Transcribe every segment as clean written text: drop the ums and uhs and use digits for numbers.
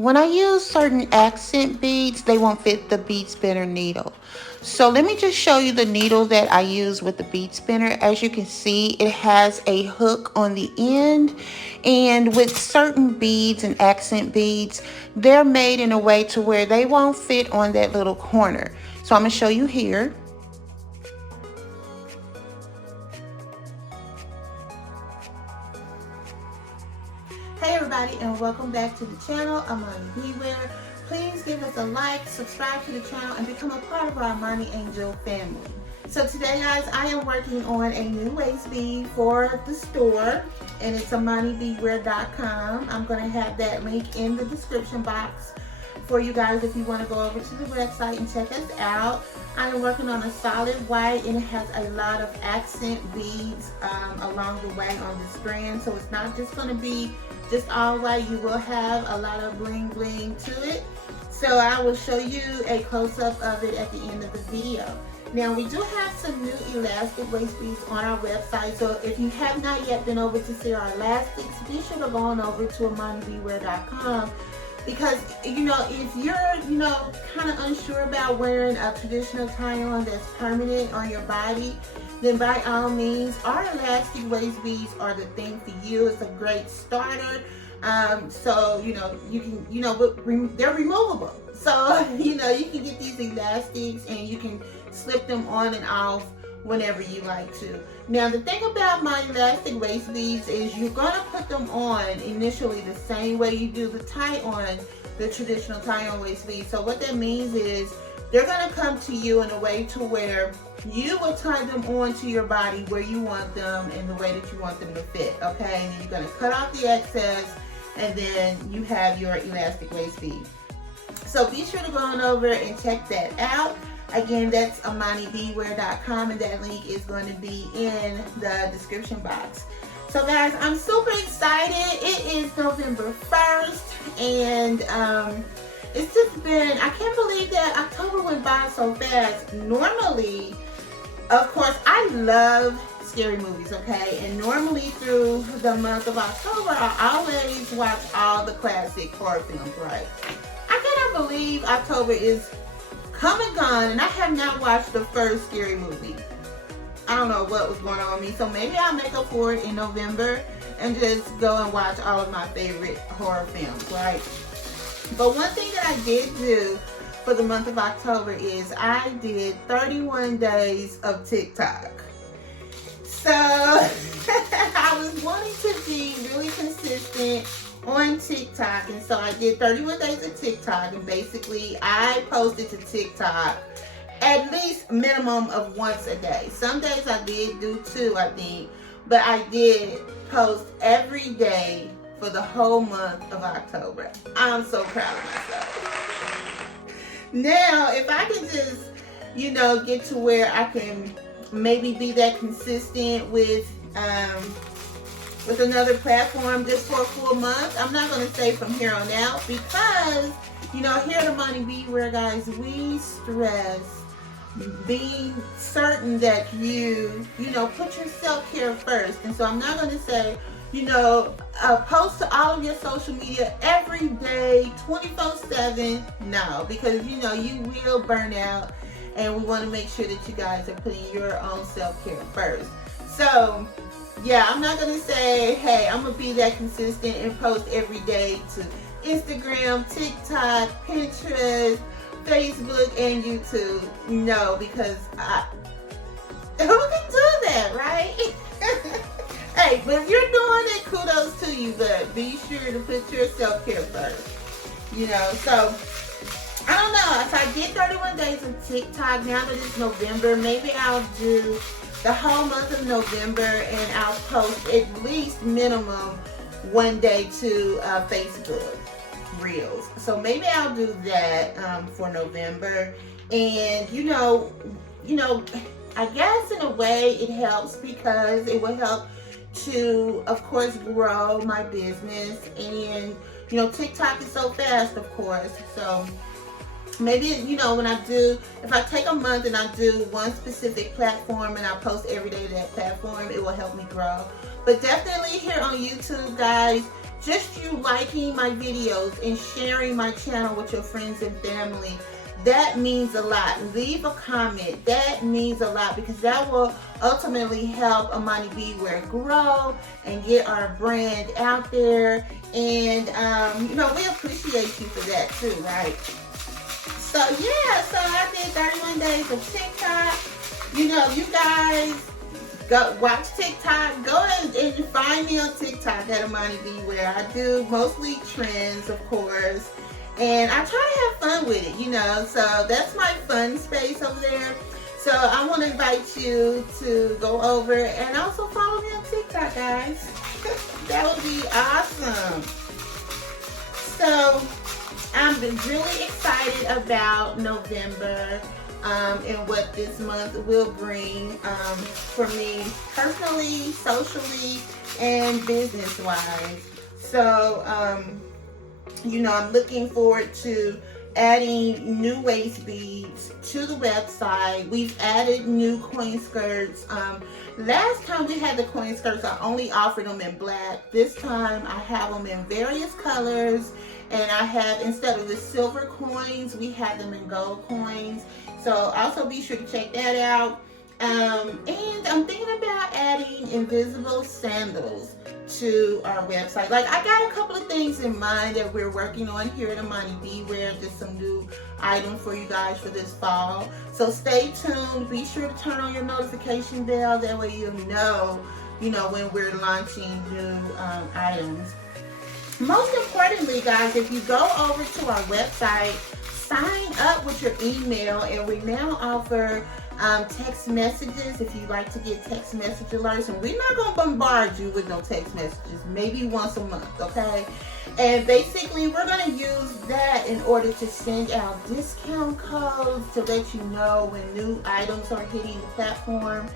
when I use certain accent beads, they won't fit the bead spinner needle. So let me just show you the needle that I use with the bead spinner. As you can see, it has a hook on the end, and with certain beads and accent beads, they're made in a way to where they won't fit on that little corner. So I'm going to show you here. Hey everybody, and welcome back to the channel, Amani Beadwear. Please give us a like, subscribe to the channel, and become a part of our Amani Angel family. So today, guys, I am working on a new waist bead for the store, and it's AmaniBeadwear.com. I'm going to have that link in the description box for you guys if you want to go over to the website and check us out. I am working on a solid white, and it has a lot of accent beads along the way on the strand, so it's not just going to be just all white. You will have a lot of bling bling to it. So I will show you a close-up of it at the end of the video. Now we do have some new elastic waist beads on our website, so if you have not yet been over to see our elastics, be sure to go on over to AmaniBeadwear.com, because if you're kind of unsure about wearing a traditional tie-on that's permanent on your body, then by all means, our elastic waist beads are the thing for you. It's a great starter. So you can, they're removable. So you can get these elastics and you can slip them on and off whenever you like to. Now the thing about my elastic waist beads is you're gonna put them on initially the same way you do the tie-on, the traditional tie-on waist beads. So what that means is they're gonna come to you in a way to where you will tie them onto your body where you want them in the way that you want them to fit, okay? And then you're gonna cut off the excess, and then you have your elastic waist bead. So be sure to go on over and check that out. Again, that's AmaniBeadwear.com, and that link is going to be in the description box. So guys, I'm super excited. It is November 1st, and it's just been, I can't believe that October went by so fast. Normally, of course, I love scary movies, okay? And normally through the month of October, I always watch all the classic horror films, right? I cannot believe October is come and gone, and I have not watched the first scary movie. I don't know what was going on with me, so maybe I'll make up for it in November and just go and watch all of my favorite horror films, right? But one thing that I did do for the month of October is I did 31 days of TikTok. So I was wanting to be really consistent on TikTok, and so I did 31 days of TikTok, and basically I posted to TikTok at least minimum of once a day. Some days I did do 2, I think, but I did post every day for the whole month of October. I'm so proud of myself. Now, if I can just, get to where I can maybe be that consistent with another platform just for a full month, I'm not going to say from here on out, because, here at Amani Beadwear, guys, we stress being certain that you put your self-care first. And so I'm not going to say, post to all of your social media every day, 24/7. No, because you will burn out, and we want to make sure that you guys are putting your own self-care first. So yeah, I'm not going to say, hey, I'm going to be that consistent and post every day to Instagram, TikTok, Pinterest, Facebook, and YouTube. No, because who can do that, right? Hey, but if you're doing it, kudos to you, but be sure to put your self-care first. So I don't know. If I did 31 days of TikTok, now that it's November, maybe I'll do the whole month of November, and I'll post at least minimum one day to Facebook Reels. So maybe I'll do that for November. And I guess in a way it helps, because it will help to, of course, grow my business. And TikTok is so fast, of course. So maybe, when if I take a month and I do one specific platform and I post every day to that platform, it will help me grow. But definitely here on YouTube, guys, just you liking my videos and sharing my channel with your friends and family, that means a lot. Leave a comment. That means a lot, because that will ultimately help Amani Beadwear grow and get our brand out there. And you know, we appreciate you for that too, right? So yeah, so I did 31 days of TikTok. You know, you guys go watch TikTok. Go ahead and find me on TikTok at Amani Beadwear. I do mostly trends, of course. And I try to have fun with it, you know, so that's my fun space over there. So I want to invite you to go over and also follow me on TikTok, guys. That would be awesome. So I'm really excited about November and what this month will bring for me personally, socially, and business-wise. So, you know, I'm looking forward to adding new waist beads to the website. We've added new coin skirts. Last time we had the coin skirts, I only offered them in black. This time I have them in various colors, and I have, instead of the silver coins, we have them in gold coins. So also be sure to check that out. And I'm thinking about adding invisible sandals to our website. Like, I got a couple of things in mind that we're working on here at Amani Beadwear, just some new items for you guys for this fall. So stay tuned. Be sure to turn on your notification bell. That way you'll know, when we're launching new items. Most importantly, guys, if you go over to our website, sign up with your email, and we now offer text messages if you like to get text message alerts. And we're not going to bombard you with no text messages, maybe once a month, okay? And basically, we're going to use that in order to send out discount codes to let you know when new items are hitting the platform.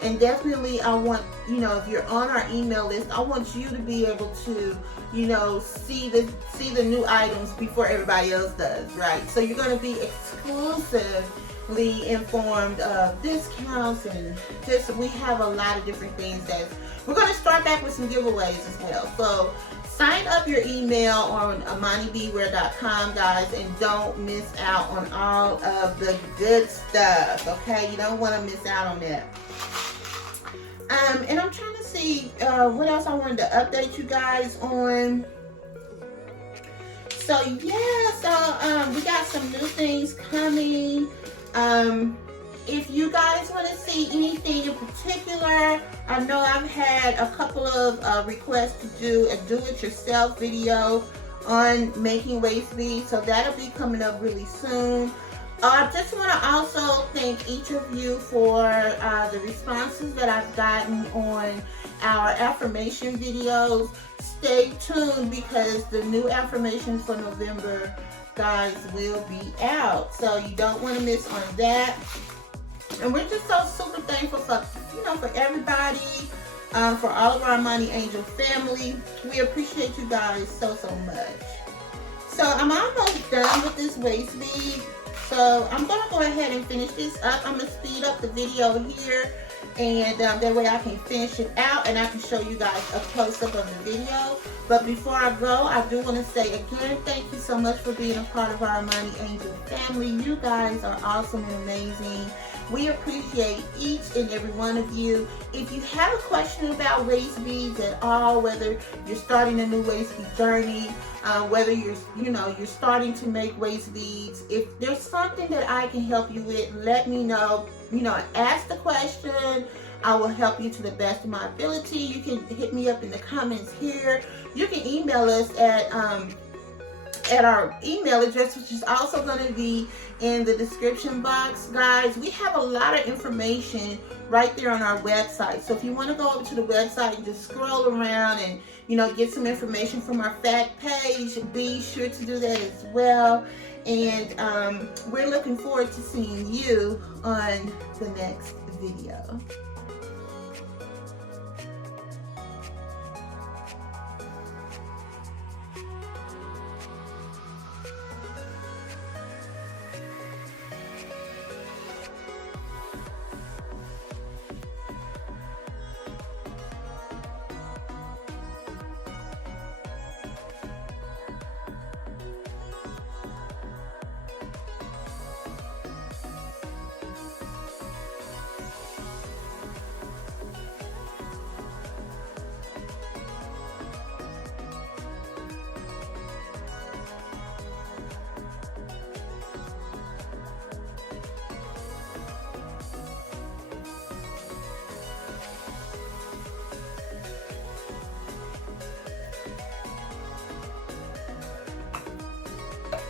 And definitely, I want, if you're on our email list, I want you to be able to, see the new items before everybody else does, right? So you're going to be exclusively informed of discounts, and we have a lot of different things that we're going to start back with some giveaways as well. So sign up your email on AmaniBeadwear.com, guys, and don't miss out on all of the good stuff, okay? You don't want to miss out on that. And I'm trying to see what else I wanted to update you guys on. So yeah, we got some new things coming. If you guys want to see anything in particular, I know I've had a couple of requests to do a do-it-yourself video on making waist beads, so that'll be coming up really soon. I just want to also thank each of you for the responses that I've gotten on our affirmation videos. Stay tuned, because the new affirmations for November, guys, will be out. So you don't want to miss on that. And we're just so super thankful for, for everybody, for all of our Amani Angel family. We appreciate you guys so much. So I'm almost done with this waist bead. So I'm going to go ahead and finish this up. I'm going to speed up the video here, and that way I can finish it out and I can show you guys a close-up of the video. But before I go, I do want to say again, thank you so much for being a part of our Amani Angel family. You guys are awesome and amazing. We appreciate each and every one of you. If you have a question about waist beads at all, whether you're starting a new waist bead journey, whether you're starting to make waist beads, if there's something that I can help you with, let me know. Ask the question. I will help you to the best of my ability. You can hit me up in the comments here. You can email us at our email address, which is also going to be in the description box. Guys, we have a lot of information right there on our website. So if you want to go over to the website and just scroll around and get some information from our fact page, be sure to do that as well. And we're looking forward to seeing you on the next video.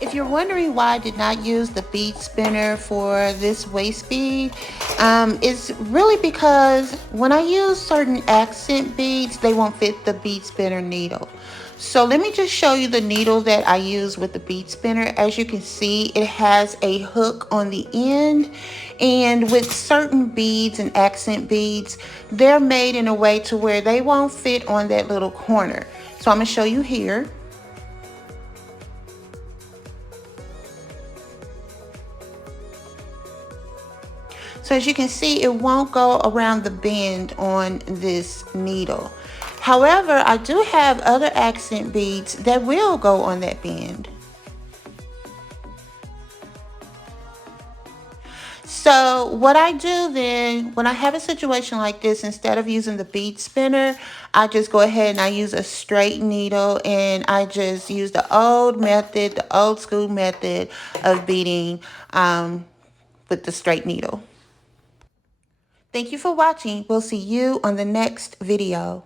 If you're wondering why I did not use the bead spinner for this waist bead, it's really because when I use certain accent beads, they won't fit the bead spinner needle. So let me just show you the needle that I use with the bead spinner. As you can see, it has a hook on the end, and with certain beads and accent beads, they're made in a way to where they won't fit on that little corner. So I'm going to show you here. So as you can see, it won't go around the bend on this needle. However, I do have other accent beads that will go on that bend. So what I do then, when I have a situation like this, instead of using the bead spinner, I just go ahead and I use a straight needle, and I just use the old method, the old school method of beading with the straight needle. Thank you for watching. We'll see you on the next video.